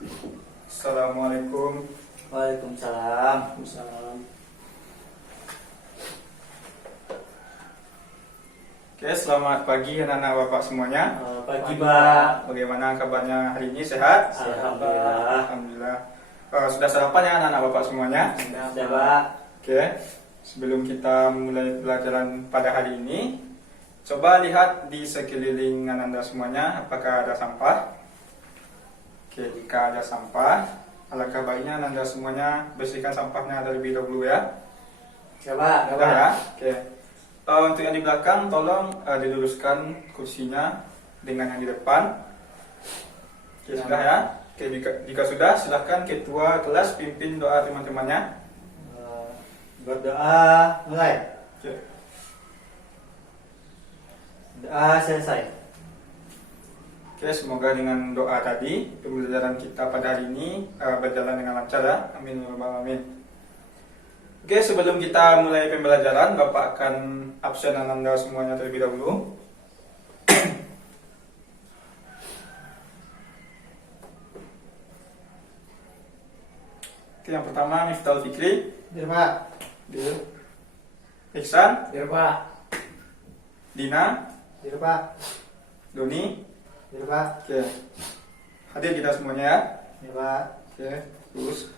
Assalamualaikum. Waalaikumsalam. Waalaikumsalam. Oke, selamat pagi anak-anak bapak semuanya. Pagi, Pak. Bagaimana kabarnya hari ini? Sehat? Alhamdulillah. Alhamdulillah. Sudah sarapan ya anak-anak bapak semuanya? Sudah, Pak. Oke, sebelum kita mulai pelajaran pada hari ini, coba lihat di sekeliling Anda semuanya, apakah ada sampah? Oke, jika ada sampah, alangkah baiknya Anda semuanya bersihkan sampahnya terlebih dahulu ya. Coba, Sudah ya? Oke. Untuk yang di belakang, tolong diluruskan kursinya dengan yang di depan. Oke, sudah ya? Oke, jika sudah, silahkan ketua kelas pimpin doa teman-temannya. Berdoa mulai. Oke. Doa selesai. Oke, semoga dengan doa tadi pembelajaran kita pada hari ini berjalan dengan lancar ya. Amin ya rabbal alamin. Oke, sebelum kita mulai pembelajaran, Bapak akan absen Anda semuanya terlebih dahulu. Oke, yang pertama Miftahul Fikri, Dir, Pak. Iksan, Dir, Pak. Dina, Dir, Pak. Doni. Dir, Pak. Oke, hadir kita semuanya ya. Dir, Pak. Oke, terus.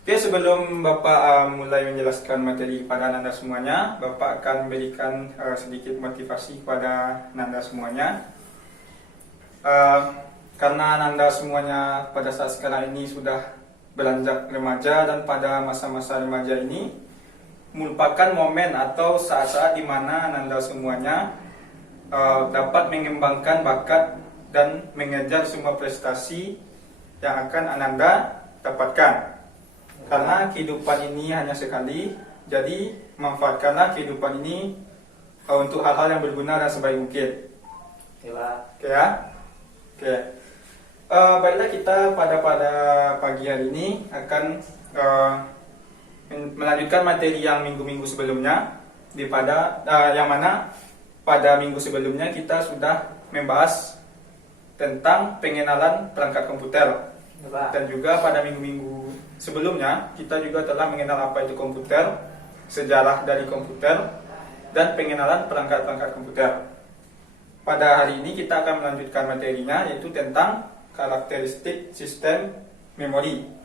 Oke, sebelum Bapak mulai menjelaskan materi kepada Anda semuanya, Bapak akan memberikan sedikit motivasi kepada Anda semuanya. Karena Anda semuanya pada saat sekarang ini sudah beranjak remaja, dan pada masa-masa remaja ini merupakan momen atau saat-saat di mana Anda semuanya dapat mengembangkan bakat dan mengejar semua prestasi yang akan Anda dapatkan. Karena kehidupan ini hanya sekali, jadi manfaatkanlah kehidupan ini untuk hal-hal yang berguna dan sebaik mungkin. Oke, Pak. Oke ya? Oke. Baiklah, kita pada pagi hari ini akan melanjutkan materi yang minggu-minggu sebelumnya, yang mana pada minggu sebelumnya kita sudah membahas tentang pengenalan perangkat komputer. Dan juga pada minggu-minggu sebelumnya kita juga telah mengenal apa itu komputer, sejarah dari komputer, dan pengenalan perangkat-perangkat komputer. Pada hari ini kita akan melanjutkan materinya, yaitu tentang karakteristik sistem memori.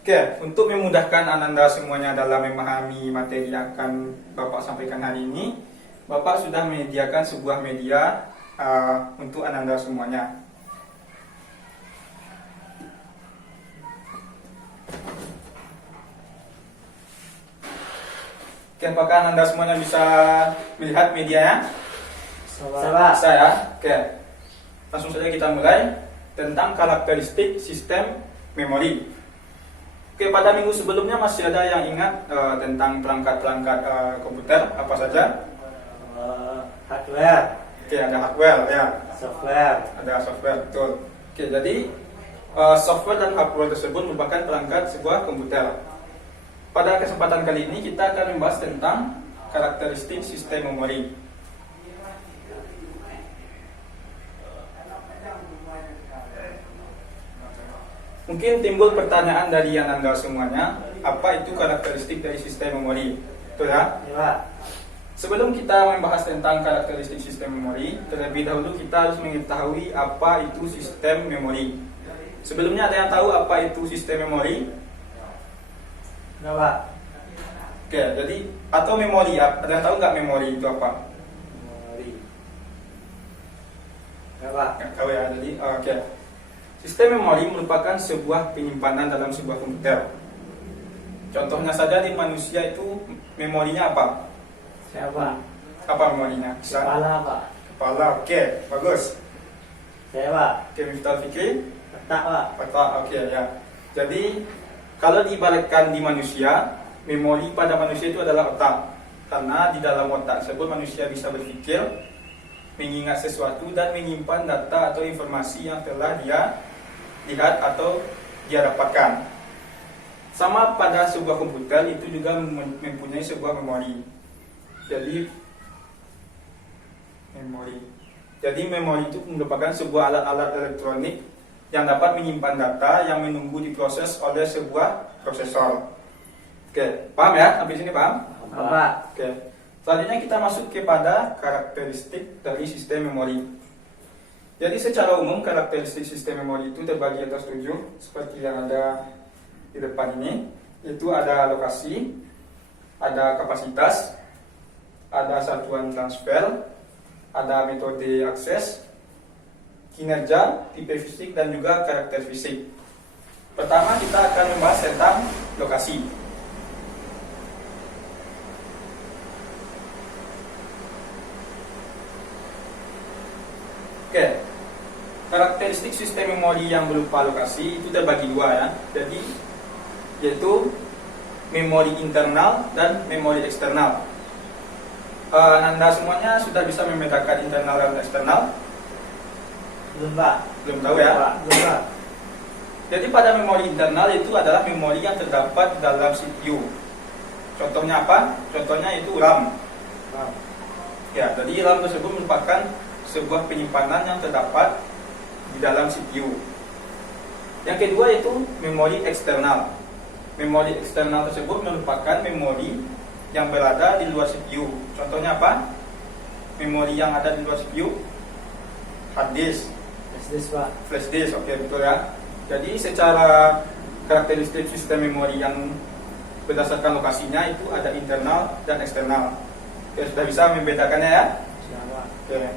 Oke, untuk memudahkan Anda semuanya dalam memahami materi yang akan Bapak sampaikan hari ini, Bapak sudah menyediakan sebuah media untuk Anda semuanya. Oke, apakah Anda semuanya bisa melihat medianya? Bisa ya? Oke, langsung saja kita mulai tentang karakteristik sistem memori. Oke, pada minggu sebelumnya masih ada yang ingat tentang perangkat-perangkat komputer apa saja? Hardware. Oke, ada hardware ya. Software. Ada software, betul. Oke, jadi software dan hardware tersebut merupakan perangkat sebuah komputer. Pada kesempatan kali ini kita akan membahas tentang karakteristik sistem memori. Mungkin timbul pertanyaan dari Anda semuanya, apa itu karakteristik dari sistem memori? Betul ya? Ya. Sebelum kita membahas tentang karakteristik sistem memori, terlebih dahulu kita harus mengetahui apa itu sistem memori. Sebelumnya ada yang tahu apa itu sistem memori? Enggak, Pak. Oke, jadi atau memori, ada yang tahu nggak memori itu apa? Memori. Enggak, Pak. Nggak tahu ya, jadi oke. Sistem memori merupakan sebuah penyimpanan dalam sebuah komputer. Contohnya saja di manusia itu memorinya apa? Siapa? Apa memorinya? Kepala, Pak. Kepala, oke, bagus. Saya, Pak. Oke, Miftahul Fikri? Otak, Pak. Otak, oke ya. Jadi kalau dibalikkan di manusia, memori pada manusia itu adalah otak. Karena di dalam otak tersebut manusia bisa berpikir, mengingat sesuatu, dan menyimpan data atau informasi yang telah dia lihat atau dia dapatkan. Sama pada sebuah komputer itu juga mempunyai sebuah memori. Jadi memori itu merupakan sebuah alat-alat elektronik yang dapat menyimpan data yang menunggu diproses oleh sebuah prosesor. Oke, paham ya? Sampai sini paham? Paham, Pak. Oke. Selanjutnya kita masuk kepada karakteristik dari sistem memori. Jadi secara umum karakteristik sistem memori itu terbagi atas 7 seperti yang ada di depan ini, yaitu ada lokasi, ada kapasitas, ada satuan transfer, ada metode akses, kinerja, tipe fisik, dan juga karakter fisik. Pertama kita akan membahas tentang lokasi. Oke, karakteristik sistem memori yang berupa lokasi itu terbagi dua ya. Jadi yaitu memori internal dan memori eksternal. Anda semuanya sudah bisa membedakan internal dan eksternal? Belum, Pak. Belum tahu ya? Belum, Pak. Jadi pada memori internal itu adalah memori yang terdapat dalam CPU. Contohnya apa? Contohnya itu RAM. Ya, jadi RAM tersebut merupakan sebuah penyimpanan yang terdapat di dalam CPU. Yang kedua itu memori eksternal. Memori eksternal tersebut merupakan memori yang berada di luar CPU. Contohnya apa? Memori yang ada di luar CPU? Hard disk, Pak. flash disk, oke betul ya. Jadi secara karakteristik sistem memori yang berdasarkan lokasinya itu ada internal dan eksternal. Oke, sudah bisa membedakannya ya? Siapa? Oke.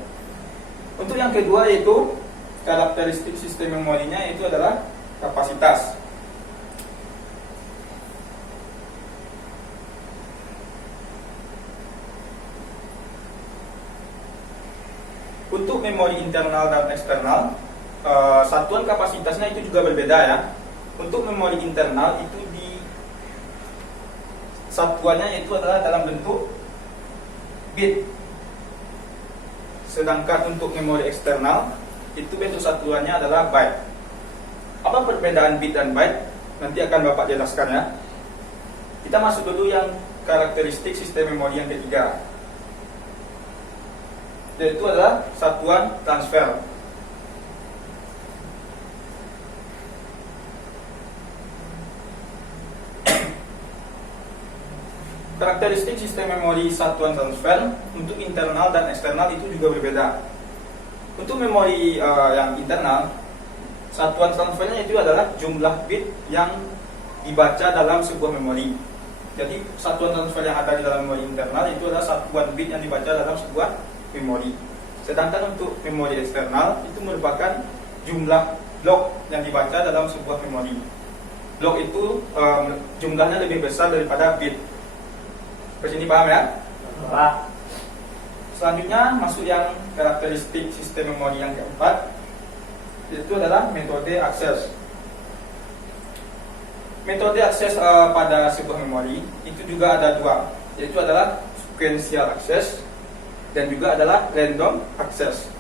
Untuk yang kedua itu karakteristik sistem memorinya itu adalah kapasitas. Untuk memori internal dan eksternal, satuan kapasitasnya itu juga berbeda ya. Untuk memori internal itu di satuannya itu adalah dalam bentuk bit. Sedangkan untuk memori eksternal itu bentuk satuannya adalah byte. Apa perbedaan bit dan byte? Nanti akan Bapak jelaskan ya. Kita masuk dulu yang karakteristik sistem memori yang ketiga, yaitu adalah satuan transfer. Karakteristik sistem memori satuan transfer untuk internal dan eksternal itu juga berbeda. Untuk memori yang internal, satuan transfernya itu adalah jumlah bit yang dibaca dalam sebuah memori. Jadi satuan transfer yang ada di dalam memori internal itu adalah satuan bit yang dibaca dalam sebuah memori. Sedangkan untuk memori eksternal itu merupakan jumlah blok yang dibaca dalam sebuah memori. Blok itu jumlahnya lebih besar daripada bit. Ke sini paham ya? Pak. Selanjutnya masuk yang karakteristik sistem memori yang keempat, yaitu adalah metode akses. Metode akses pada sebuah memori itu juga ada dua, yaitu adalah sequential access dan juga adalah random access.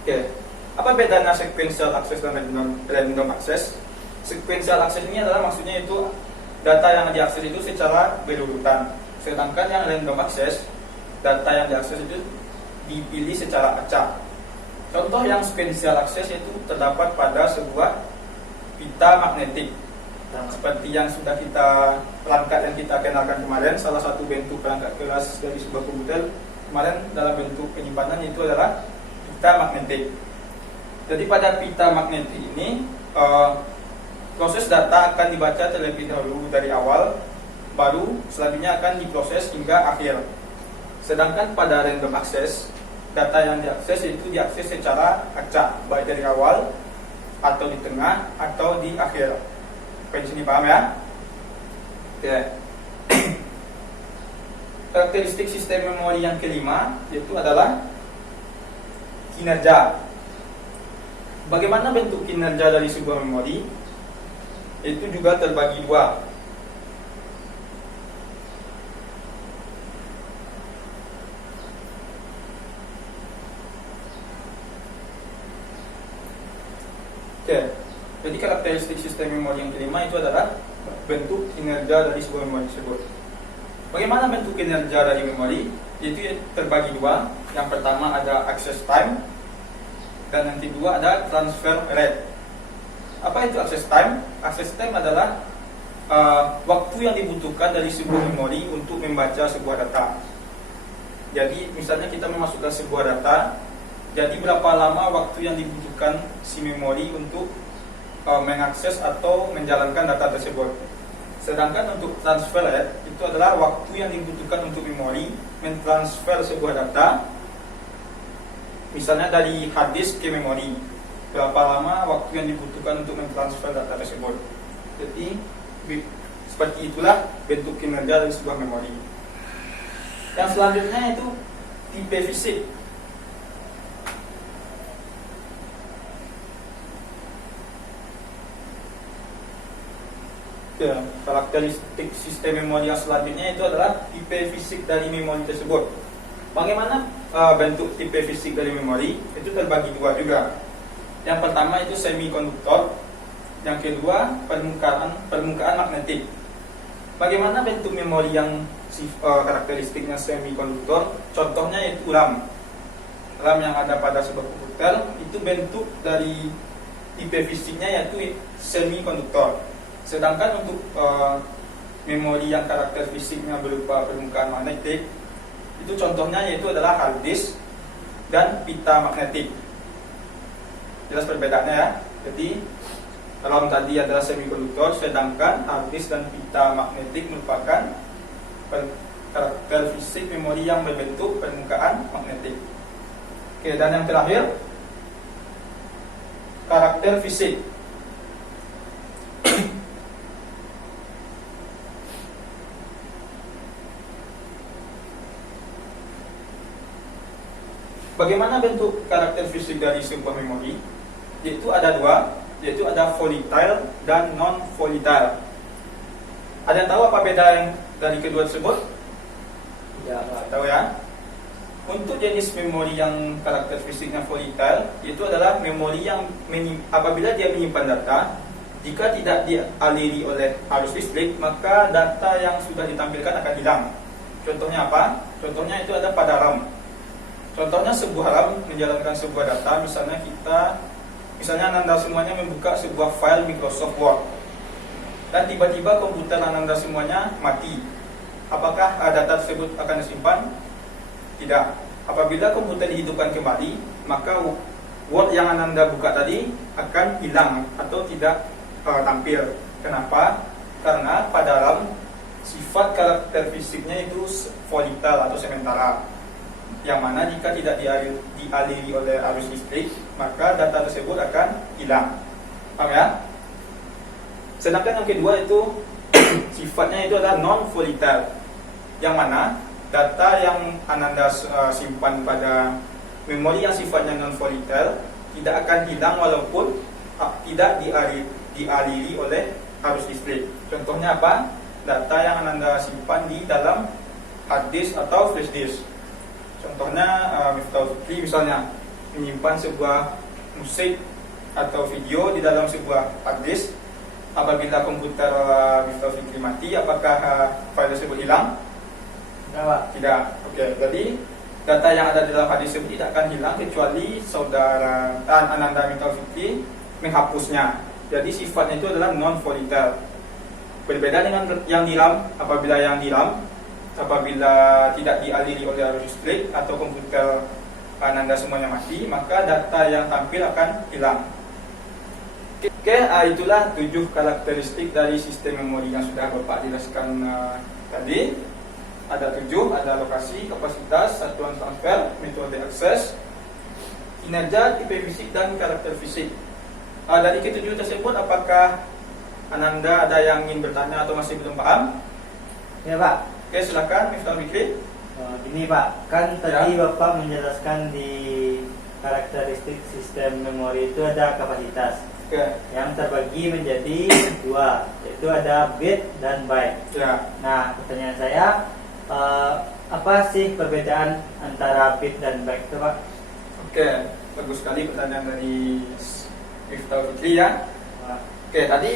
Oke. Apa bedanya sequential access dan random access? Sequential access ini adalah maksudnya itu data yang diakses itu secara berurutan. Sedangkan yang random access, data yang diakses itu dipilih secara acak. Contoh yang sequential access itu terdapat pada sebuah pita magnetik. Seperti yang sudah kita perangkat yang kita kenalkan kemarin, salah satu bentuk perangkat keras dari sebuah komputer kemarin dalam bentuk penyimpanan itu adalah pita magnetik. Jadi pada pita magnetik ini proses data akan dibaca terlebih dahulu dari awal, baru selanjutnya akan diproses hingga akhir. Sedangkan pada random access, data yang diakses itu diakses secara acak, baik dari awal atau di tengah atau di akhir. Sampai sini paham ya? Oke. Karakteristik sistem memori yang kelima yaitu adalah kinerja. Bagaimana bentuk kinerja dari sebuah memori? Itu juga terbagi dua. Oke, jadi karakteristik sistem memori yang kelima itu adalah bentuk kinerja dari sebuah memori tersebut. Bagaimana bentuk kinerja dari memori? Itu terbagi dua. Yang pertama ada access time, dan yang kedua ada transfer rate. Apa itu access time? Access time adalah waktu yang dibutuhkan dari sebuah memori untuk membaca sebuah data. Jadi misalnya kita memasukkan sebuah data, jadi berapa lama waktu yang dibutuhkan si memori untuk mengakses atau menjalankan data tersebut. Sedangkan untuk transfer rate itu adalah waktu yang dibutuhkan untuk memori mentransfer sebuah data, misalnya dari hard disk ke memori. Berapa lama waktu yang dibutuhkan untuk mentransfer data tersebut. Jadi seperti itulah bentuk kinerja dari sebuah memori. Yang selanjutnya itu tipe fisik. Karakteristik sistem memori yang selanjutnya itu adalah tipe fisik dari memori tersebut. Bagaimana bentuk tipe fisik dari memori? Itu terbagi dua juga. Yang pertama itu semikonduktor, yang kedua permukaan magnetik. Bagaimana bentuk memori yang karakteristiknya semikonduktor? Contohnya yaitu RAM. RAM yang ada pada sebuah komputer itu bentuk dari tipe fisiknya yaitu semikonduktor. Sedangkan untuk memori yang karakter fisiknya berupa permukaan magnetik, itu contohnya yaitu adalah hard disk dan pita magnetik. Jelas perbedaannya ya. Jadi RAM tadi adalah semikonduktor, sedangkan hard disk dan pita magnetik merupakan karakter fisik memori yang berbentuk permukaan magnetik. Oke, dan yang terakhir karakter fisik. Bagaimana bentuk karakter fisik dari sebuah memori? Yaitu ada dua, yaitu ada volatile dan non-volatile. Ada yang tahu apa beda yang dari kedua tersebut? Ya, Tahu ya? Untuk jenis memori yang karakter fisiknya volatile, itu adalah memori yang apabila dia menyimpan data, jika tidak dialiri oleh arus listrik, maka data yang sudah ditampilkan akan hilang. Contohnya apa? Contohnya itu ada pada RAM. Contohnya sebuah RAM menjalankan sebuah data, misalnya Ananda semuanya membuka sebuah file Microsoft Word, dan tiba-tiba komputer Ananda semuanya mati. Apakah data tersebut akan disimpan? Tidak. Apabila komputer dihidupkan kembali, maka Word yang Ananda buka tadi akan hilang atau tidak tampil. Kenapa? Karena pada RAM sifat karakter fisiknya itu volatile atau sementara, yang mana jika tidak dialiri oleh arus listrik, maka data tersebut akan hilang. Paham ya? Sedangkan yang kedua itu sifatnya itu adalah non-volatile, yang mana data yang Ananda simpan pada memori yang sifatnya non-volatile tidak akan hilang walaupun tidak dialiri oleh arus listrik. Contohnya apa? Data yang Ananda simpan di dalam hard disk atau flash disk. Contohnya Miftahul Fikri misalnya menyimpan sebuah musik atau video di dalam sebuah hard disk. Apabila komputer Miftahul Fikri mati, apakah file tersebut hilang? Tidak. Oke, jadi data yang ada di dalam hard disk tersebut tidak akan hilang kecuali saudara Ananda Miftahul Fikri menghapusnya. Jadi sifatnya itu adalah non-volatile. Berbeda dengan yang di RAM. Apabila tidak dialiri oleh arus listrik atau komputer Ananda semuanya mati, maka data yang tampil akan hilang. Oke, itulah 7 karakteristik dari sistem memori yang sudah Bapak jelaskan tadi. Ada 7, ada lokasi, kapasitas, satuan transfer, metode akses, kinerja, tipe fisik, dan karakter fisik. Dari ke-7 tersebut, apakah Ananda ada yang ingin bertanya atau masih belum paham? Ya Pak. Oke, silakan Miftahul Fikri. Gini Pak, kan tadi Bapak menjelaskan di karakteristik sistem memori itu ada kapasitas yang terbagi menjadi 2, yaitu ada bit dan byte. Nah, pertanyaan saya, apa sih perbedaan antara bit dan byte itu Pak? Oke, bagus sekali pertanyaan dari Miftah Fikri ya. Pak. Oke, tadi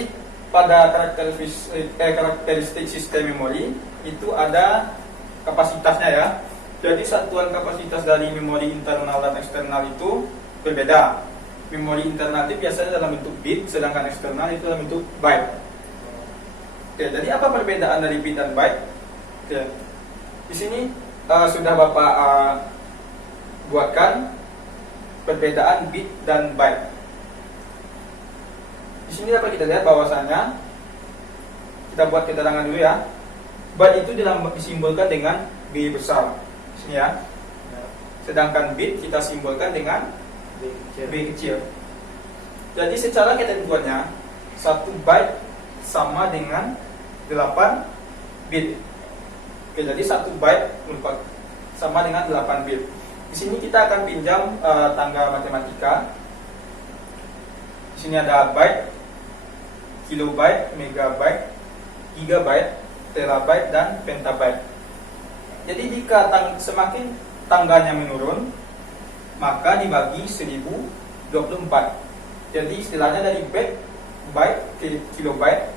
pada karakteristik sistem memori itu ada kapasitasnya ya. Jadi satuan kapasitas dari memori internal dan eksternal itu berbeda. Memori internal itu biasanya dalam bentuk bit, sedangkan eksternal itu dalam bentuk byte. Oke, jadi apa perbedaan dari bit dan byte? Oke, di sini sudah Bapak buatkan perbedaan bit dan byte. Di sini dapat kita lihat bahwasanya, kita buat keterangan dulu ya. Byte itu disimbolkan dengan B besar, di sini ya. Sedangkan bit kita simbolkan dengan B kecil. Jadi secara ketentuannya 1 byte sama dengan 8 bit. Oke, jadi 1 byte sama dengan 8 bit. Di sini kita akan pinjam tangga matematika. Di sini ada byte, kilobyte, megabyte, gigabyte, terabyte, dan petabyte. Jadi jika semakin tangganya menurun, maka dibagi 1024. Jadi istilahnya dari byte ke kilobyte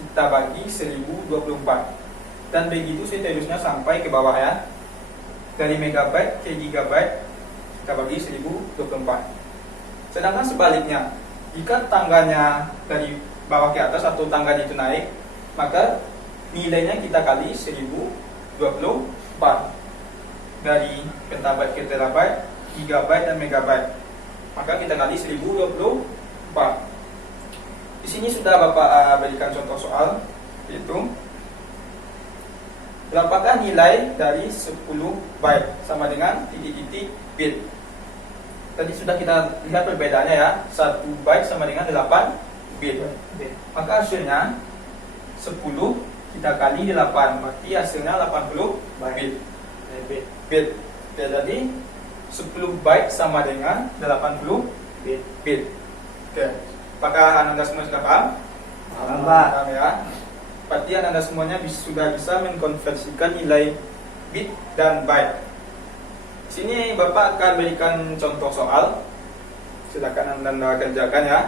kita bagi 1024. Dan begitu seterusnya sampai ke bawah ya. Dari megabyte ke gigabyte kita bagi 1024. Sedangkan sebaliknya, jika tangganya dari bawah ke atas atau tangga itu naik, maka nilainya kita kali 1024. Dari petabyte ke terabyte, gigabyte dan megabyte, maka kita kali 1024. Di sini sudah Bapak berikan contoh soal, yaitu berapakah nilai dari 10 byte sama dengan titik-titik bit. Tadi sudah kita lihat perbedaannya ya. 1 byte sama dengan 8 bit. Maka hasilnya 10 kita kali 8, berarti hasilnya 80 bit. Ya, jadi 10 byte sama dengan 80 bit. Oke. Apakah Anda semua sudah paham? Paham ya. Berarti Anda semuanya sudah bisa mengkonversikan nilai bit dan byte. Sini Bapak akan berikan contoh soal. Silakan Anda kerjakan ya.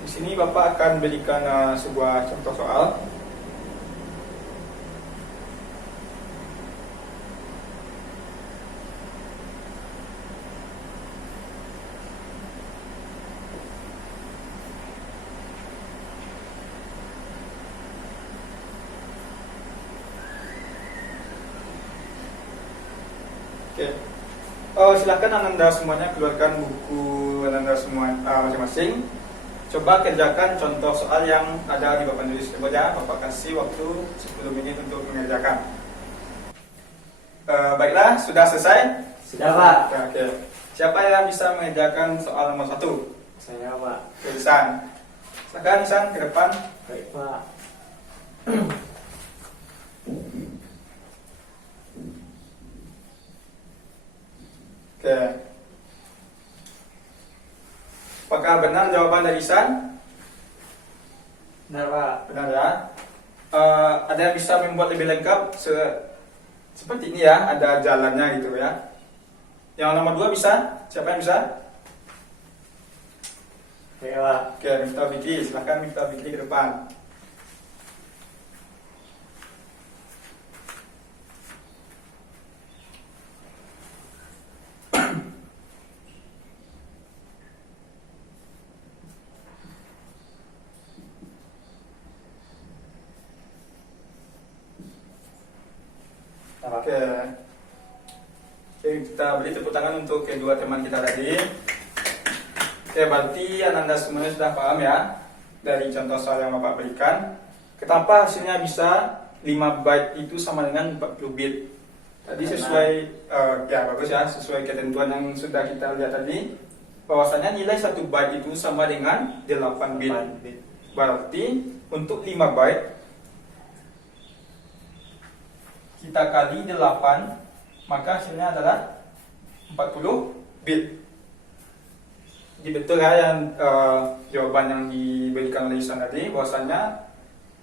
Di sini Bapak akan berikan sebuah contoh soal. Oke. Silakan Anda semuanya keluarkan buku Anda semua masing-masing. Coba kerjakan contoh soal yang ada di papan tulis ya. Bapak kasih waktu 10 menit untuk mengerjakan. Baiklah, sudah selesai? Sudah, Pak. Oke. Siapa yang bisa mengerjakan soal nomor 1? Saya, Pak. Isan. Silakan Isan ke depan. Baik, Pak. Oke. Apakah benar jawaban dari Isan? Benar, Pak. Benar ya. Ada yang bisa membuat lebih lengkap seperti ini ya, ada jalannya gitu ya. Yang nomor 2 bisa? Siapa yang bisa? Oke, Pak. Oke, Miftah Fikri, silahkan Miftah Fikri ke depan. Oke. Oke, kita beri tepuk tangan untuk kedua teman kita tadi. Oke, berarti Anda semuanya sudah paham ya dari contoh soal yang Bapak berikan. Kenapa hasilnya bisa 5 byte itu sama dengan 40 bit. Tadi sesuai ya bagus ya, sesuai ketentuan yang sudah kita lihat tadi, bahwasanya nilai 1 byte itu sama dengan 8 bit. Berarti untuk 5 byte kita kali 8, maka hasilnya adalah 40 bit. Jadi betul ya yang jawaban yang diberikan oleh Isan tadi, bahwasanya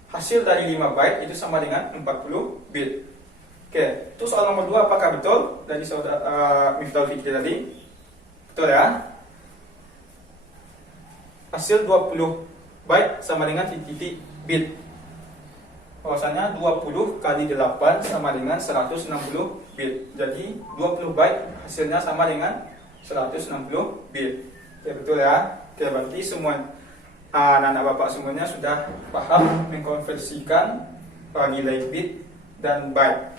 hasil dari 5 byte itu sama dengan 40 bit. Oke, itu soal nomor 2 apakah betul dari saudara Miftahul Fikri tadi? Betul ya? Hasil 20 byte sama dengan titik bit. Bahwasanya 20 kali 8 sama dengan 160 bit. Jadi 20 byte hasilnya sama dengan 160 bit. Oke, betul ya? Oke, berarti semua anak-anak bapak semuanya sudah paham mengkonversikan nilai bit dan byte.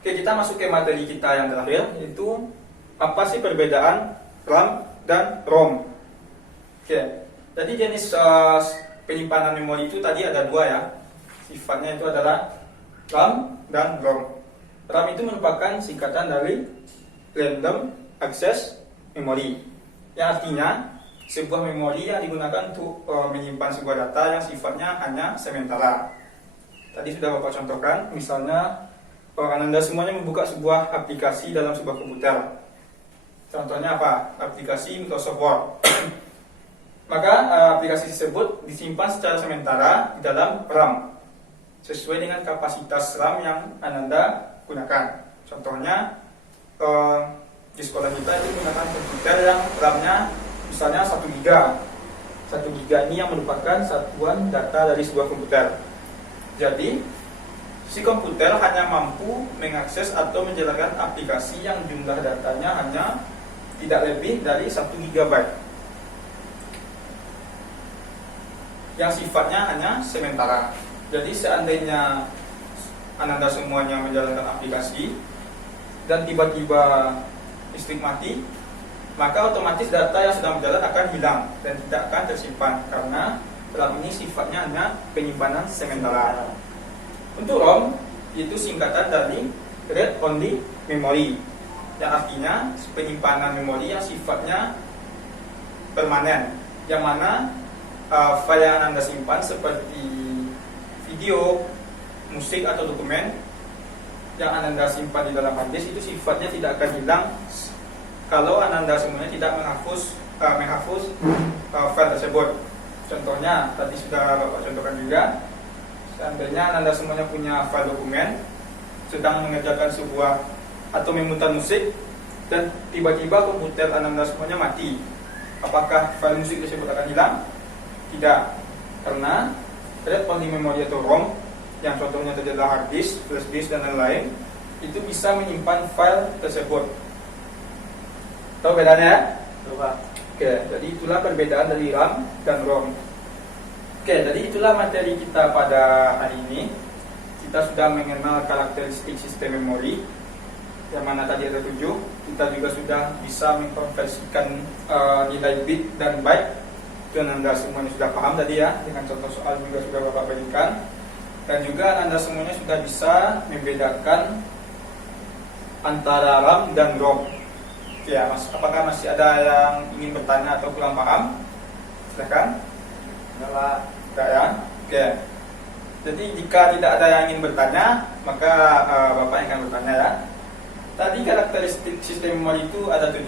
Oke, kita masuk ke materi kita yang terakhir, yaitu apa sih perbedaan RAM dan ROM. Oke, jadi jenis penyimpanan memori itu tadi ada 2 ya. Sifatnya itu adalah RAM dan ROM. RAM itu merupakan singkatan dari Random Access Memory, yang artinya sebuah memori yang digunakan untuk menyimpan sebuah data yang sifatnya hanya sementara. Tadi sudah Bapak contohkan, misalnya Anda semuanya membuka sebuah aplikasi dalam sebuah komputer. Contohnya apa? Aplikasi Microsoft Word. Maka aplikasi tersebut disimpan secara sementara di dalam RAM sesuai dengan kapasitas RAM yang Anda gunakan. Contohnya di sekolah kita itu menggunakan komputer yang RAM-nya misalnya 1 GB. 1 GB ini yang merupakan satuan data dari sebuah komputer. Jadi si komputer hanya mampu mengakses atau menjalankan aplikasi yang jumlah datanya hanya tidak lebih dari 1 GB, yang sifatnya hanya sementara. Jadi seandainya Anda semuanya menjalankan aplikasi dan tiba-tiba listrik mati, maka otomatis data yang sedang berjalan akan hilang dan tidak akan tersimpan karena RAM ini sifatnya hanya penyimpanan sementara. Untuk ROM itu singkatan dari Read Only Memory, yang artinya penyimpanan memori yang sifatnya permanen, yang mana file yang Anda simpan seperti video, musik atau dokumen yang Anda simpan di dalam hard disk itu sifatnya tidak akan hilang kalau Anda semuanya tidak menghapus file tersebut. Contohnya tadi sudah Bapak contohkan juga. Seandainya Anda semuanya punya file dokumen, sedang mengerjakan sebuah atau memutar musik, dan tiba-tiba komputer Anda semuanya mati, apakah file musik tersebut akan hilang? Tidak, karena Read Only Memory atau ROM, yang contohnya tadi adalah hard disk, flash disk dan lain-lain, itu bisa menyimpan file tersebut. Tahu bedanya? Coba. Oke, jadi itulah perbedaan dari RAM dan ROM. Oke, jadi itulah materi kita pada hari ini. Kita sudah mengenal karakteristik sistem memori, yang mana tadi ada 7. Kita juga sudah bisa mengkonversikan nilai bit dan byte. Dan Anda semuanya sudah paham tadi ya, dengan contoh soal juga sudah Bapak berikan. Dan juga Anda semuanya sudah bisa membedakan antara RAM dan ROM. Ya, Mas, apakah masih ada yang ingin bertanya atau kurang paham? Silakan. Enggak ya? Oke. Jadi jika tidak ada yang ingin bertanya, maka Bapak yang akan bertanya ya. Tadi karakteristik sistem memori itu ada 7.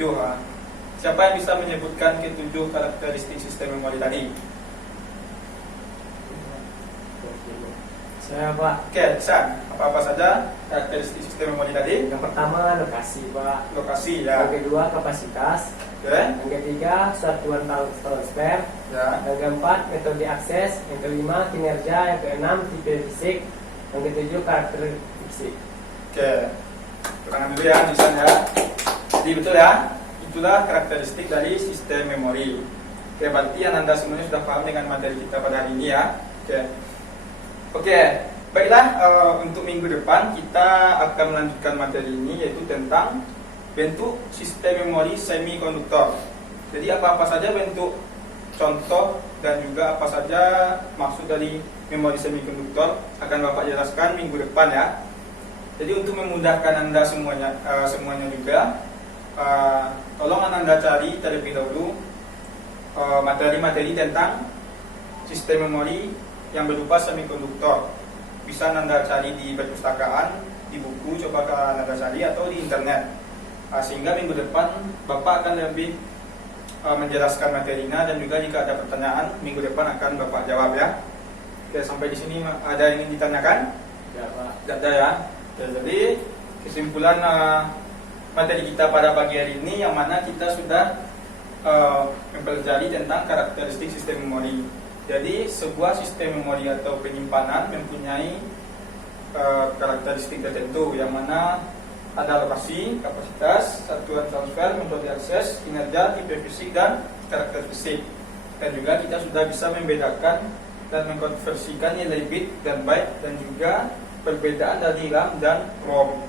Siapa yang bisa menyebutkan ke-7 karakteristik sistem memori tadi? Saya Pak. Oke, San. Apa-apa saja karakteristik sistem memori tadi? Yang pertama lokasi Pak. Lokasi ya. Yang kedua kapasitas. Oke. Yang ketiga satuan transfer. Ya. Yang keempat metode akses. Yang kelima kinerja. Yang keenam tipe fisik. Yang ketujuh karakter fisik. Oke. Tangan dulu ya, San ya. Jadi betul ya. Itulah karakteristik dari sistem memori. Oke, berarti Anda semuanya sudah paham dengan materi kita pada hari ini ya. Oke, baiklah, untuk minggu depan kita akan melanjutkan materi ini, yaitu tentang bentuk sistem memori semikonduktor. Jadi apa-apa saja bentuk contoh dan juga apa saja maksud dari memori semikonduktor akan Bapak jelaskan minggu depan ya. Jadi untuk memudahkan Anda semuanya juga, tolong Anda cari terlebih dahulu materi-materi tentang sistem memori yang berupa semikonduktor. Bisa Anda cari di perpustakaan, di buku, coba Anda cari atau di internet. Sehingga minggu depan Bapak akan lebih menjelaskan materinya, dan juga jika ada pertanyaan minggu depan akan Bapak jawab ya. Oke, sampai di sini ada yang ingin ditanyakan? Ya Pak. Tidak ada ya. Oke, jadi kesimpulan materi kita pada pagi hari ini yang mana kita sudah mempelajari tentang karakteristik sistem memori. Jadi sebuah sistem memori atau penyimpanan mempunyai karakteristik tertentu yang mana ada lokasi, kapasitas, satuan transfer, metode akses, kinerja, tipe fisik dan karakter fisik. Dan juga kita sudah bisa membedakan dan mengkonversikan nilai bit dan byte dan juga perbedaan dari RAM dan ROM.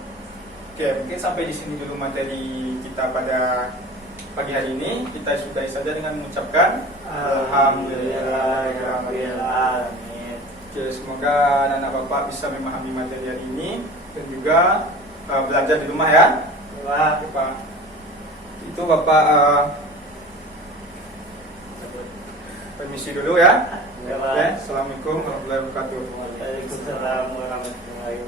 Oke, mungkin sampai di sini dulu materi kita pada pagi hari ini. Kita sudahi saja dengan mengucapkan Alhamdulillahirrahmanirrahim. Oke, semoga anak bapak bisa memahami materi hari ini dan juga belajar di rumah ya. Pak. Pak. Itu bapak permisi dulu ya. Ya, Oke, Pak. assalamualaikum warahmatullahi wabarakatuh. Waalaikumsalam warahmatullahi wabarakatuh.